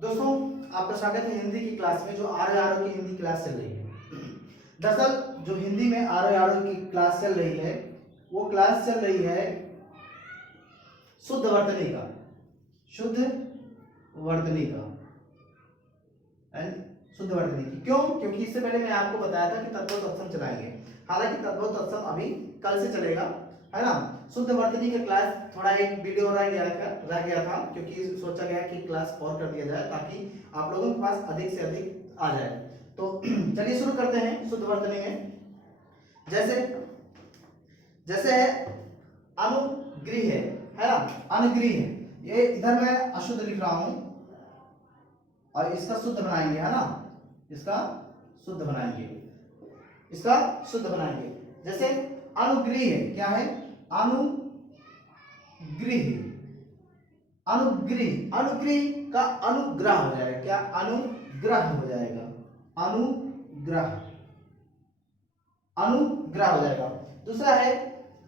दोस्तों, आपका स्वागत है हिंदी की क्लास में, जो आर की हिंदी क्लास चल रही है। दरअसल जो हिंदी में आर की क्लास चल रही है, वो क्लास चल रही है शुद्ध वर्तनी का, शुद्ध वर्तनी का, शुद्ध वर्तनी की। क्यों? क्योंकि इससे पहले मैंने आपको बताया था कि तद्भव तत्सम चलाएंगे। हालांकि तद्भव तत्सम अभी कल से चलेगा, है ना। शुद्ध वर्तनी का क्लास थोड़ा एक वीडियो रह गया था, क्योंकि सोचा गया कि क्लास और कर दिया जाए ताकि आप लोगों के पास अधिक से अधिक आ जाए। तो चलिए शुरू करते हैं शुद्ध वर्तनी में। जैसे जैसे है अनुग्रह, है ना, अनुग्रह। ये इधर मैं अशुद्ध लिख रहा हूं और इसका शुद्ध बनाएंगे, है ना, इसका शुद्ध बनाएंगे, इसका शुद्ध बनाएंगे। जैसे अनुग्रह क्या है? अनुग्रह, अनुग्रह, अनुग्रह का अनुग्रह हो जाएगा। क्या? अनुग्रह हो जाएगा, अनुग्रह, अनुग्रह हो जाएगा। दूसरा है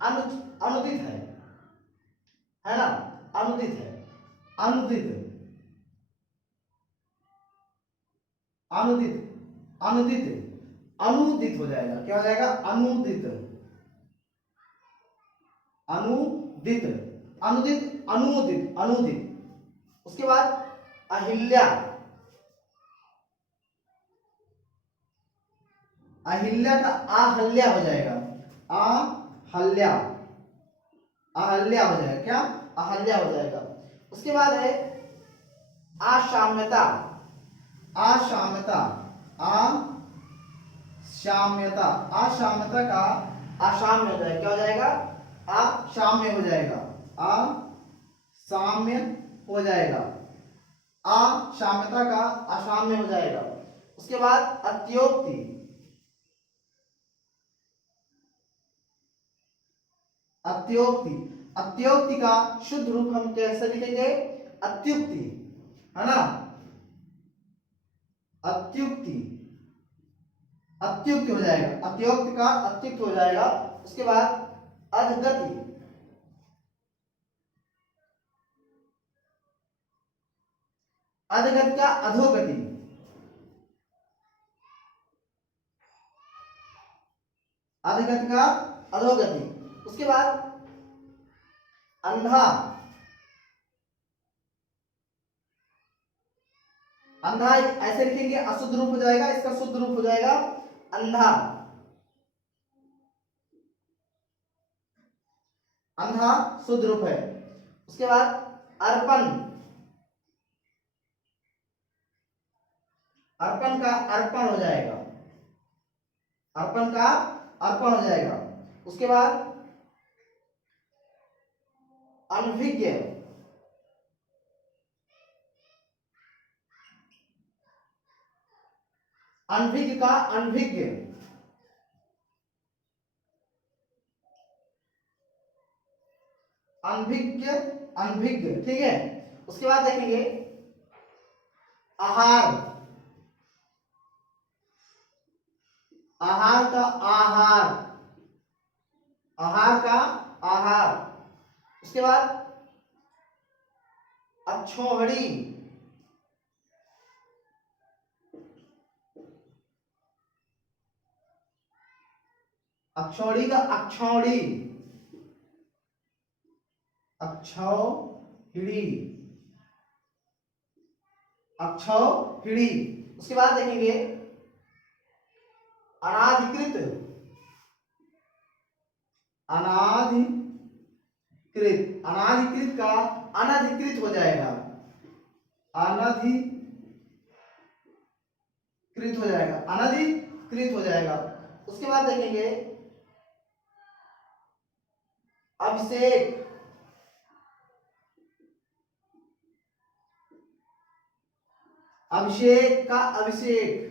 अनुदित है ना, अनुदित है, अनुदित, अनुदित, अनुदित, अनुदित हो जाएगा। क्या हो जाएगा? अनुदित, अनुदित, अनुदित, अनुदित, अनुदित। उसके बाद अहिल्या, अहिल्या का आहल्या हो जाएगा, आहल्या, आहल्या हो जाएगा। क्या? आहल्या हो जाएगा। उसके बाद है आशाम्यता, आशाम्यता, आशाम्यता, आशाम्यता का असाम्य हो जाएगा। क्या हो जाएगा? असाम्य हो जाएगा, असाम्य हो जाएगा, असाम्यता का असाम्य हो जाएगा। उसके बाद अत्योक्ति, अत्योक्ति, अत्योक्ति का शुद्ध रूप हम कैसे लिखेंगे? अत्युक्ति, है ना, अत्युक्ति, अत्युक्त हो जाएगा, अत्योक्त का अत्युक्त हो जाएगा। उसके बाद अधगति, अधगत का अधोगति, अधगत का अधोगति। उसके बाद अंधा, अंधा ऐसे लिखेंगे, अशुद्ध रूप हो जाएगा, इसका शुद्ध रूप हो जाएगा अंधा, अंधा शुद्ध रूप है। उसके बाद अर्पण, अर्पण का अर्पण हो जाएगा, अर्पण का अर्पण हो जाएगा। उसके बाद अनभिज्ञ, अनभिज्ञ का अनभिज्ञ, अनभिज्ञ, अनभिज्ञ, ठीक है। उसके बाद देखेंगे आहार, आहार का आहार, आहार का आहार। उसके बाद अक्षोहड़ी, अक्षौड़ी का अक्षौड़ी, अक्षौहिड़ी, अक्षौहिड़ी। उसके बाद देखेंगे अनाधिकृत, अनाधिकृत, अनाधिकृत का अनधिकृत हो जाएगा, अनधिकृत हो जाएगा, अनधिकृत हो जाएगा। उसके बाद देखेंगे अभिषेक, अभिषेक का अभिषेक,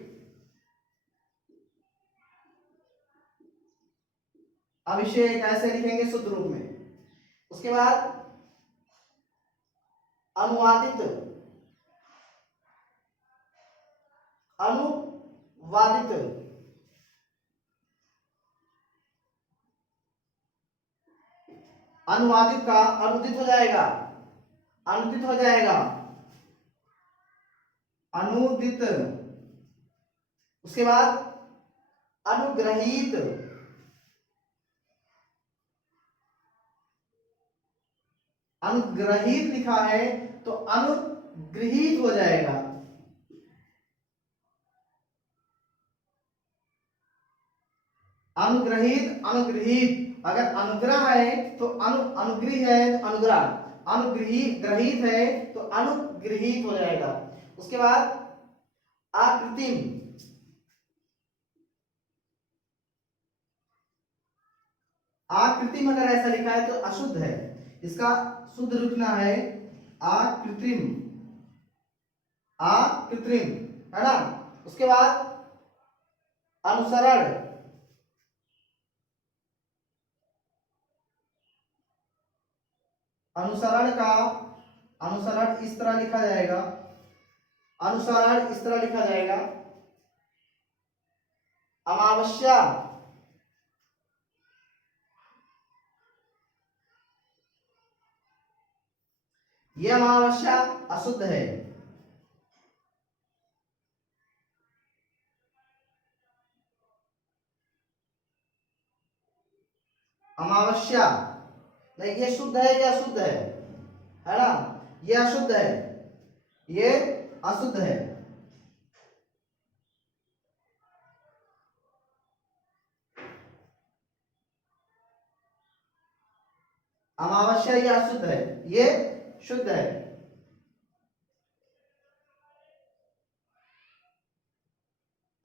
अभिषेक ऐसे लिखेंगे शुद्ध रूप में। उसके बाद अनुवादित, अनुवादित, अनुवादित का अनुदित हो जाएगा, अनुदित हो जाएगा। अनुदित, उसके बाद अनुग्रहित, अनुग्रहित लिखा है तो अनुगृहित हो जाएगा। अनुग्रहित, अनुगृहित, अगर अनुग्रह है तो अनुग्रह है तो अनुग्रह, अनुग्रहित ग्रहित है तो अनुगृहित हो जाएगा। उसके बाद आकृतिम, आकृतिम अगर ऐसा लिखा है तो अशुद्ध है, इसका शुद्ध लिखना है आकृत्रिम, आकृत्रिम, है ना। उसके बाद अनुसरण, अनुसरण का अनुसरण इस तरह लिखा जाएगा, अनुसरण इस तरह लिखा जाएगा। अमावस्या, यह अमावस्या अशुद्ध है। अमावस्या नहीं, ये शुद्ध है या अशुद्ध है ना, ये अशुद्ध है, ये अशुद्ध है। अमावस्या ये अशुद्ध है, ये शुद्ध है।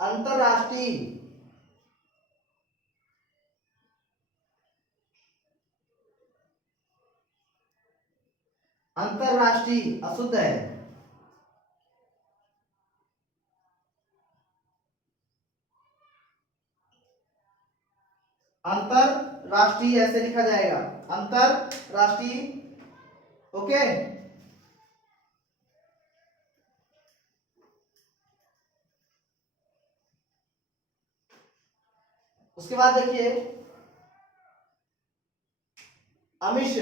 अंतरराष्ट्रीय, अंतरराष्ट्रीय अशुद्ध है। अंतरराष्ट्रीय ऐसे लिखा जाएगा, अंतरराष्ट्रीय। ओके, उसके बाद देखिए अमिश,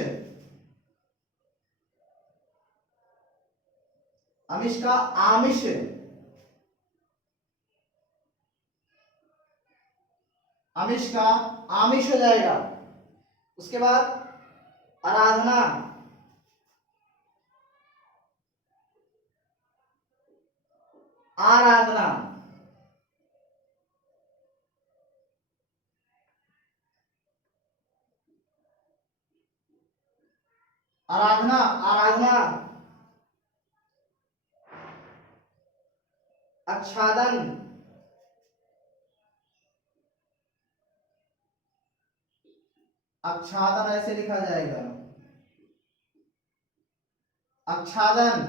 अमिश का आमिष, आमिष का आमिष हो जाएगा। उसके बाद आराधना, आराधना, आराधना, आराधना। आच्छादन, आच्छादन ऐसे लिखा जाएगा, आच्छादन।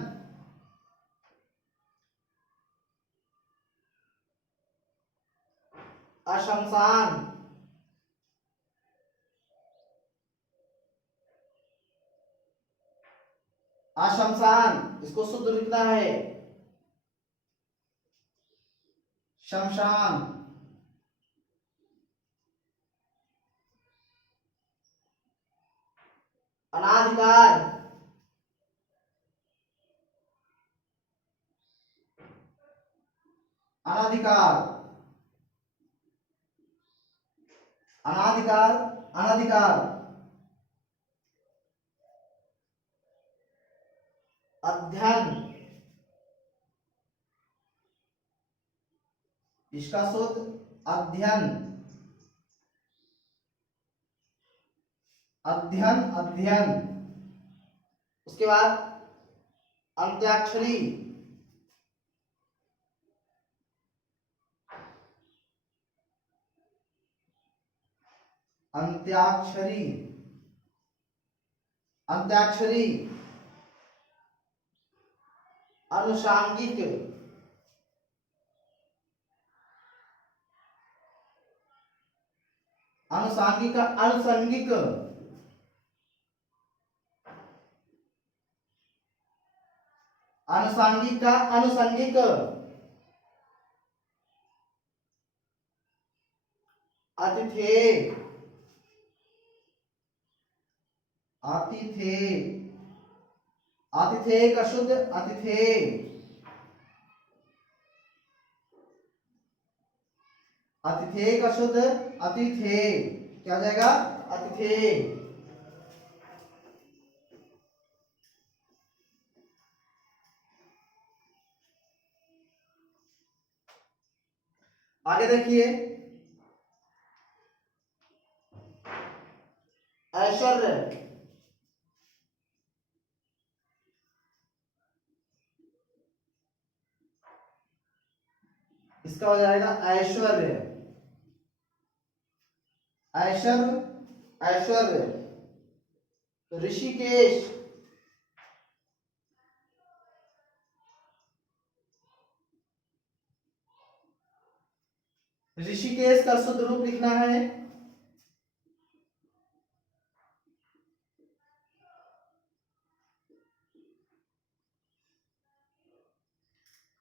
अशमशान, अशमशान, इसको शुद्ध लिखना है शमशान। अनाधिकार, अनाधिकार, अनाधिकार, अनाधिकार। अध्ययन, इसका शुद्ध अध्ययन, अध्ययन, अध्ययन। उसके बाद अंत्याक्षरी, अंत्याक्षरी, अंत्याक्षरी। अनुषांगिक, अनुषांगिक, अनुषंगिक, अनुषांगिक का अनुषंगिक। अतिथे, आतिथे, आतिथे का शुद्ध अतिथे। अतिथे का शुद्ध अतिथे, क्या हो जाएगा? अतिथे। आगे देखिए, ऐश्वर्य, इसका हो जाएगा ऐश्वर्य, ऐश्वर्य, ऐश्वर्य। ऋषिकेश, ऋषिकेश का शुद्ध रूप लिखना है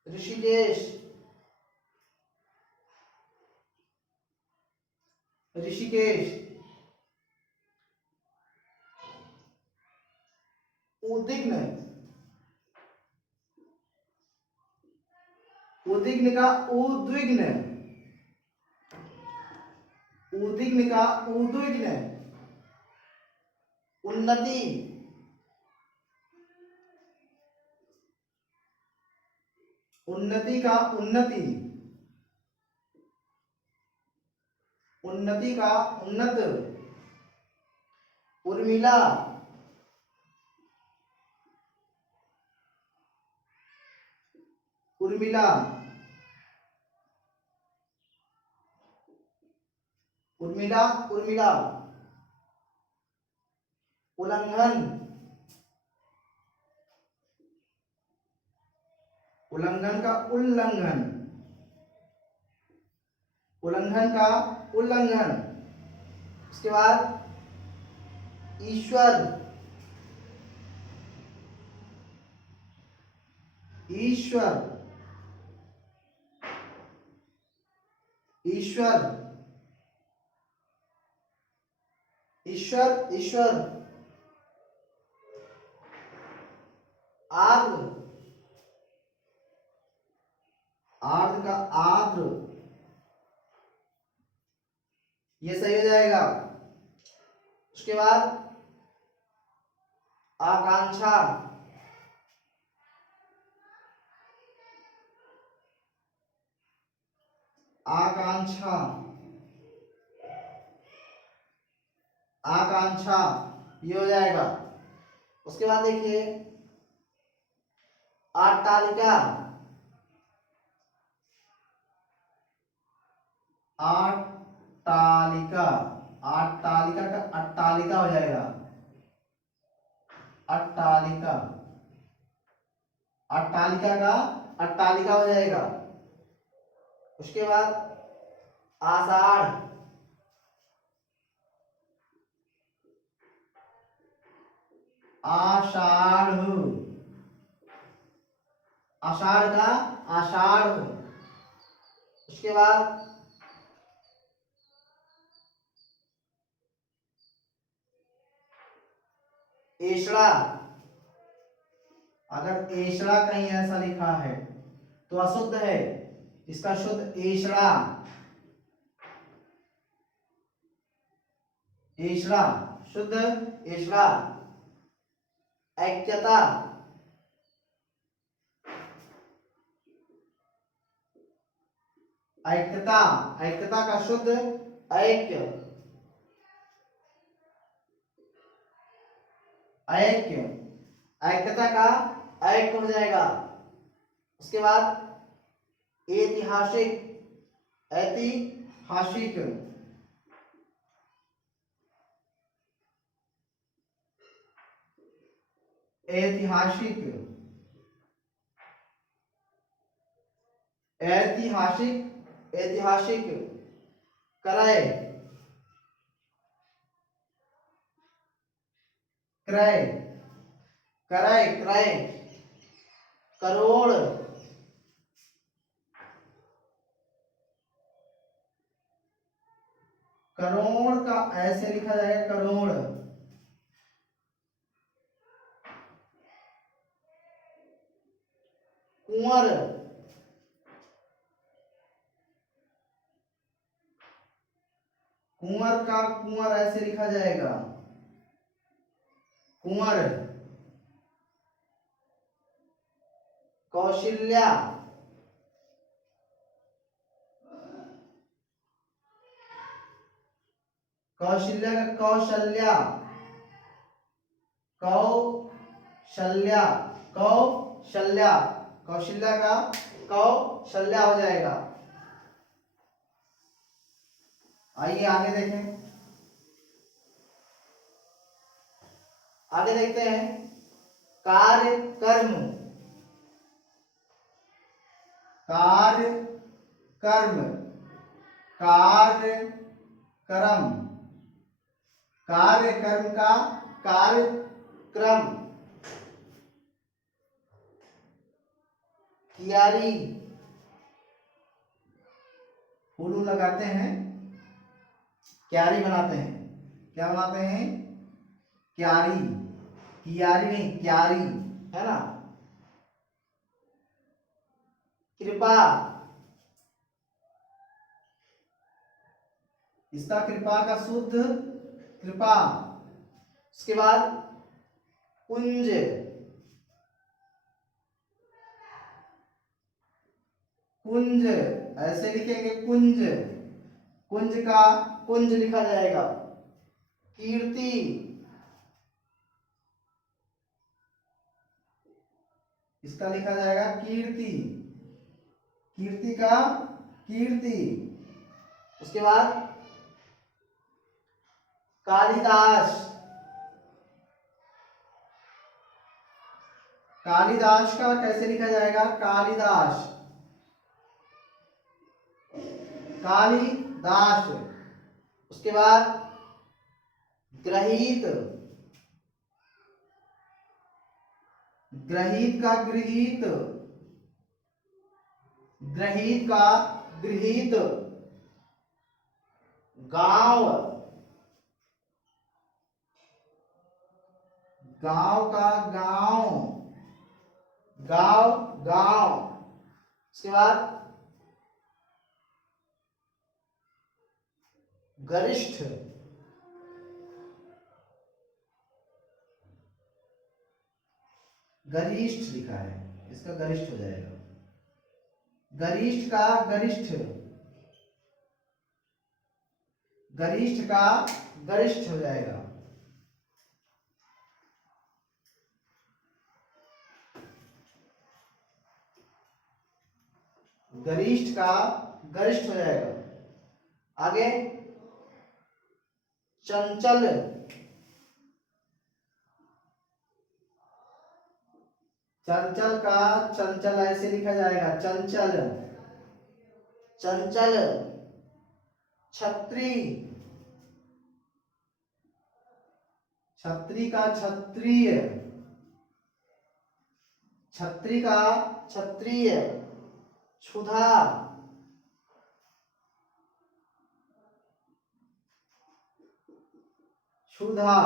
ऋषिकेश, ऋषिकेश। उद्विग्न, उद्विग्न का उद्विग्न, उद्विग्न का उद्विग्न। उन्नति, उन्नति का उन्नति, उन्नति का उन्नत। उर्मिला, उर्मिला, उर्मिला, उर्मिला। उल्लंघन, उल्लंघन का उल्लंघन, उल्लंघन का उल्लंघन। उसके बाद ईश्वर, ईश्वर, ईश्वर, ईश्वर, ईश्वर। आर्द्र, आर्द्र का आर्द्र, ये सही हो जाएगा। उसके बाद आकांक्षा, आकांक्षा, आकांक्षा, ये हो जाएगा। उसके बाद देखिए अट्टालिका, अट्टालिका, अट्टालिका का अट्टालिका हो जाएगा, अट्टालिका, अट्टालिका का अट्टालिका हो जाएगा। उसके बाद आषाढ़, आषाढ़, आषाढ़ का आषाढ़। उसके बाद एषड़ा, अगर एषड़ा कहीं ऐसा लिखा है तो अशुद्ध है, इसका शुद्ध एषड़ा, एषड़ा, शुद्ध एषड़ा। ऐक्यता, ऐक्यता, ऐक्यता का शुद्ध ऐक्य, ऐक्य, ऐक्यता का ऐक्य हो जाएगा। उसके बाद ऐतिहासिक, ऐतिहासिक, ऐतिहासिक, ऐतिहासिक, ऐतिहासिक। क्रय, क्रय, क्रय, क्रय। करोड़, करोड़ का ऐसे लिखा जाएगा करोड़। कुंवर, कुंवर का कुंवर ऐसे लिखा जाएगा, कुंवर। कौशल्या, कौशल्या का कौशल्या, कौशल्या, कौशल्या, कौशल्या का कौशल्या हो जाएगा। आइए आगे देखें, आगे देखते हैं। कार्य कर्म, कार्य कर्म, कार्य कर्म, कार्य कर्म का कार्यक्रम। क्यारी, फूल लगाते हैं, क्यारी बनाते हैं। क्या बनाते हैं? क्यारी, कियारी नहीं, क्यारी, है ना। कृपा, इसका कृपा का शुद्ध कृपा। उसके बाद कुंज, कुंज ऐसे लिखेंगे, कुंज, कुंज का कुंज लिखा जाएगा। कीर्ति, इसका लिखा जाएगा कीर्ति, कीर्ति का कीर्ति। उसके बाद कालिदास, कालिदास का कैसे लिखा जाएगा? कालिदास, कालिदास। उसके बाद ग्रहीत, ग्रहीत का गृहीत, ग्रहीत का गृहीत। गांव, गांव का गांव, गांव गांव। उसके बाद गरिष्ठ, गरिष्ठ लिखा है, इसका गरिष्ठ हो जाएगा। गरिष्ठ का गरिष्ठ, गरिष्ठ का गरिष्ठ हो जाएगा। गरिष्ठ का गरिष्ठ हो जाएगा। आगे चंचल, चंचल का चंचल ऐसे लिखा जाएगा, चंचल, चंचल। छत्री, छत्री का क्षत्रिय, छत्री का क्षत्रिय। क्षुधा, क्षुधा।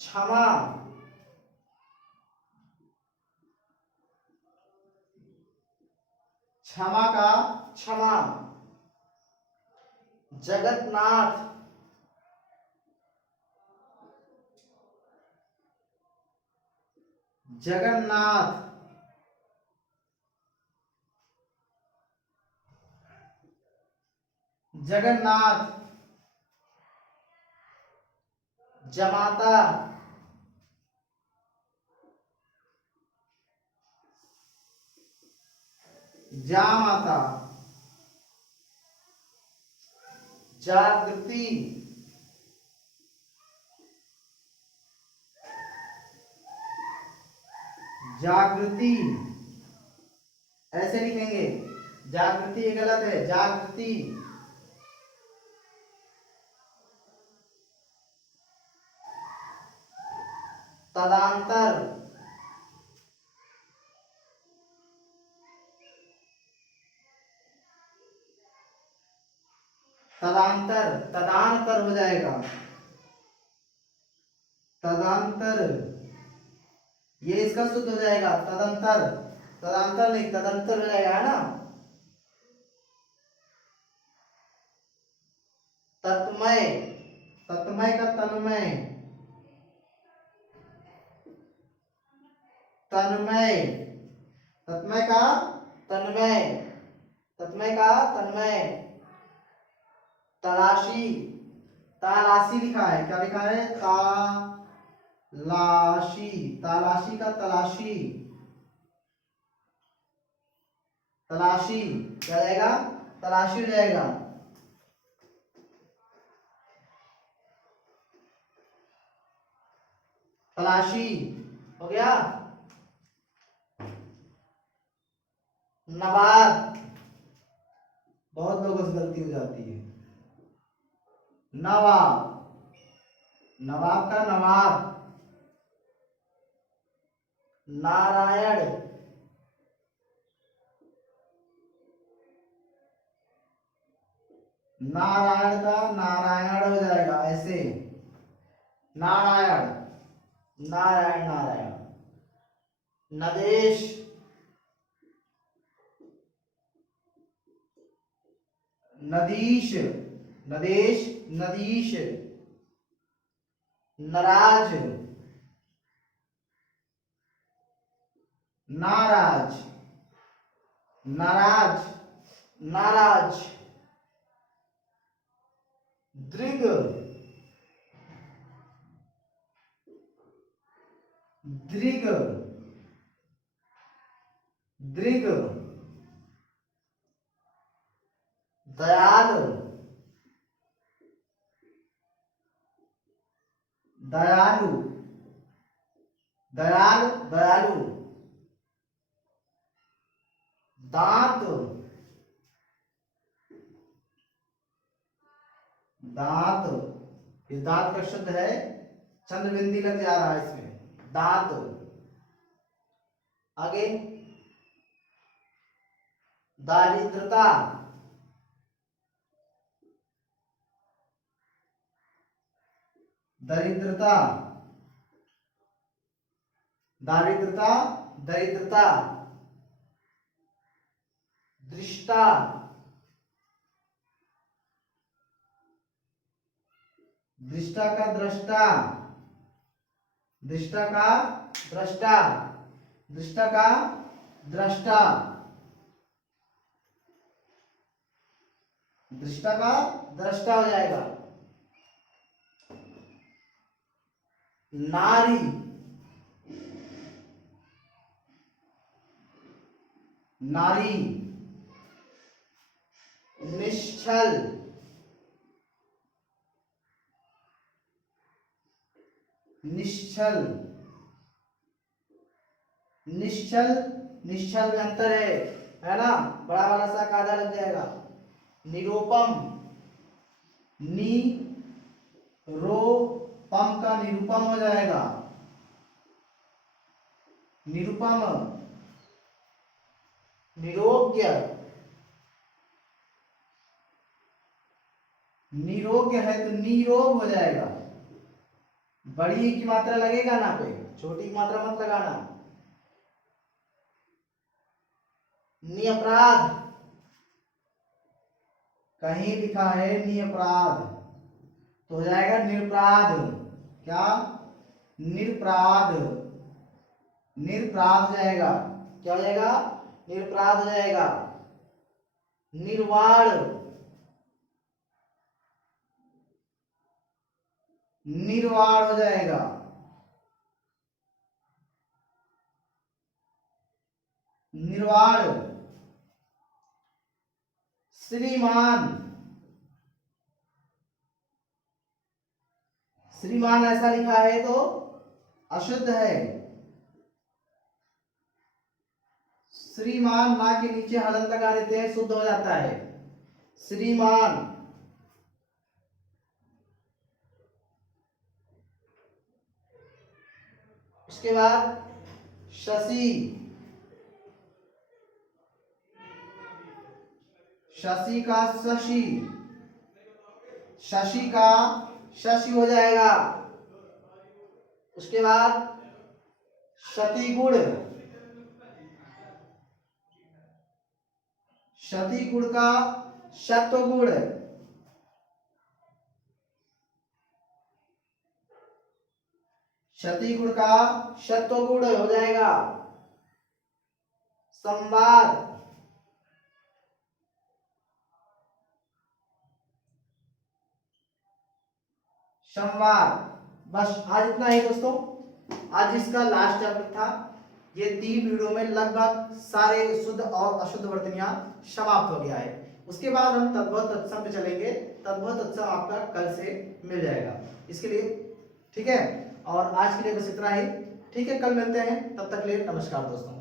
क्षमा, क्षमा का क्षमा। जगन्नाथ, जगन्नाथ। जगन्नाथ। जमाता, जामाता। जागृति, जागृति ऐसे लिखेंगे, जागृति ये गलत है, जागृति। तदांतर, तदांतर, तदांतर हो जाएगा, तदांतर। ये इसका शुद्ध हो जाएगा, तदंतर। तदंतर नहीं, तदंतर हो जाएगा, है ना। तत्मय, तत्मय का तन्मय, तन्मय, तत्मय का तन्मय, तत्मय का तन्मय। तलाशी, तलाशी लिखा है, क्या लिखा है, तालाशी, तलाशी का तलाशी, तलाशी क्या जाएगा, तलाशी हो जाएगा। तलाशी हो गया। नवाब, बहुत लोगों से गलती हो जाती है। नवाब, नवाब का नवाब। नारायण, नारायण का नारायण हो जाएगा ऐसे, नारायण, नारायण, नारायण। नदेश, नदीश, नदेश, नदीश। नाराज, नाराज, नाराज, नाराज। दृग, दृग, दृग। दयाल, दयालु, दयाल, दयालु। दांत, दांत, ये दांत का शब्द है, चंद्र बिंदी लग जा रहा है इसमें, दांत। आगे दारिद्रता, दरिद्रता, दारिद्रता, दरिद्रता। दृष्टा, दृष्टा का दृष्टा, दृष्टा का दृष्टा, दृष्टा का दृष्टा, दृष्टा का दृष्टा हो जाएगा। नारी, नारी। निश्चल, निश्चल, निश्चल, निश्चल में अंतर है ना, बड़ा वाला सा का आधा लग जाएगा। निरूपम, नी रो पम का निरूपम हो जाएगा, निरूपम। निरोग्य, निरोग्य है तो निरोग हो जाएगा, बड़ी की मात्रा लगेगा ना पे, छोटी की मात्रा मत लगाना। निअपराध, कहीं लिखा है निअपराध तो हो जाएगा निरपराध, क्या, निरपराध, निरपराध हो जाएगा, क्या हो जाएगा, निरपराध हो जाएगा। निर्वाण, निर्वाण हो जाएगा। निर्वाण। श्रीमान, श्रीमान ऐसा लिखा है तो अशुद्ध है, श्रीमान मां के नीचे हलंत लगा देते हैं, शुद्ध हो जाता है, श्रीमान। उसके बाद शशि, शशि का शशि, शशि का शशि हो जाएगा। उसके बाद क्षतिगुण, क्षति गुण का शत्व गुण, क्षति गुण का शत्व गुण हो जाएगा संवाद। संवाद। बस आज इतना ही दोस्तों, आज इसका लास्ट चैप्टर था। ये 3 वीडियो में लगभग सारे शुद्ध और अशुद्ध वर्तनियां समाप्त हो गया है। उसके बाद हम तद्भव तत्सम पे चलेंगे। तद्भव तत्सम आपका कल से मिल जाएगा इसके लिए, ठीक है। और आज के लिए बस इतना ही, ठीक है। कल मिलते हैं, तब तक के लिए नमस्कार दोस्तों।